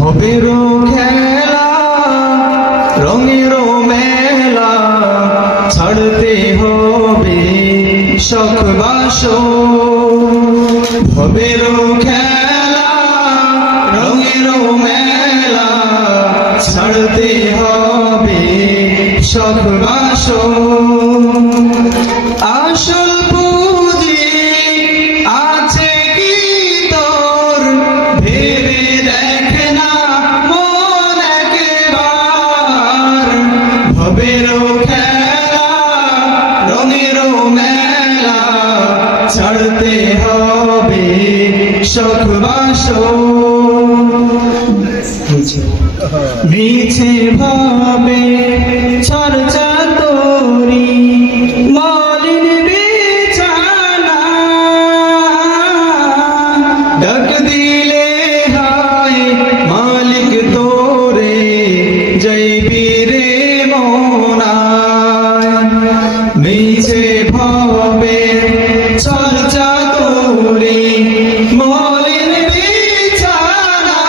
ভবেরও খেলা রঙেরও মেলা ছাড়তে হবে শখ বাসর। ভবেরও খেলা রঙেরও মেলা ছাড়তে হবে শখ বাসর। আসল পুঁজি আছে কি তোর ভেবে দেখ না মন একবার। ভবেরও খেলা রঙেরও মেলা ছাড়তে হবে শখ বাসর। মিছে ভাবে চর্চা তোরি মলিন বিছানা, ডাক দিলে হায় মালিক তোরে যাইবি রে মনায়। মিছে ভাবে চর্চা তোরি মলিন বিছানা,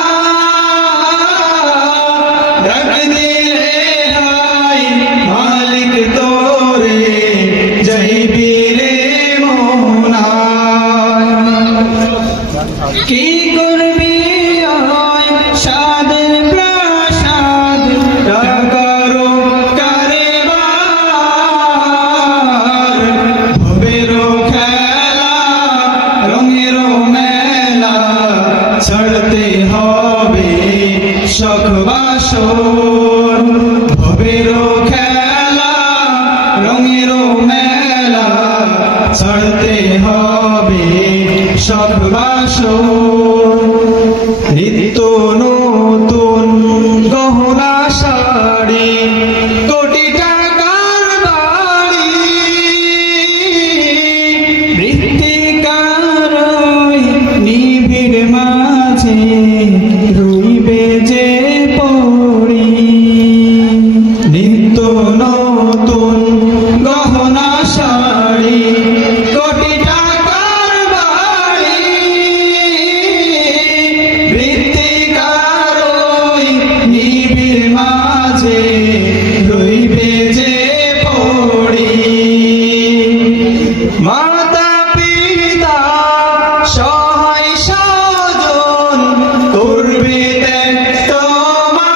ডাক দিলে হায় মালিক তোরে যাইবি রে মনায়। কি করবি আয় সাদের প্রাসাদ টাকারও কারবার। ভবেরও খেলা রঙেরও মেলা ছাড়তে হবে শখ বাসর। ভবেরও খেলা রঙেরও মেলা ছাড়তে হবে শখ বাসর। নিত্য নতুন গহনা শাড়ি কোটি টাকার বাড়ি, মৃত্তিকার ওই নিবিড় মাঝে রইবে যে পড়ি। নিত্য নতুন গহনা শাড়ি কোটি টাকার বাড়ি, মৃত্তিকার ওই নিবিড় মাঝে রইবে যে পড়ি। মাতা পিতা সহায় স্বজন করবে ত্যাগ তোমার।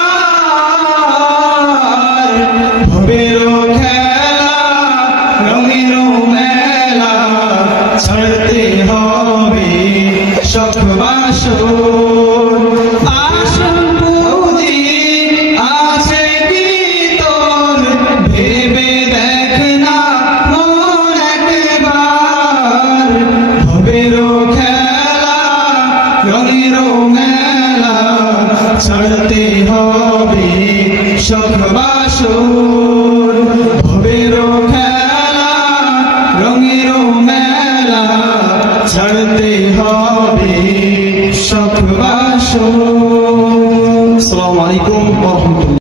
ভবেরও খেলা রঙেরও মেলা ছাড়তে হবে শখ বাসর। আসল পুঁজি আছে কি তোর ভেবে দেখ না মন একবার। ভবেরও খেলা রঙেরও মেলা ছাড়তে হবে শখ বাসর। ভবেরও খেলা রঙেরও মেলা ছাড়তে হবে শখ বাসর।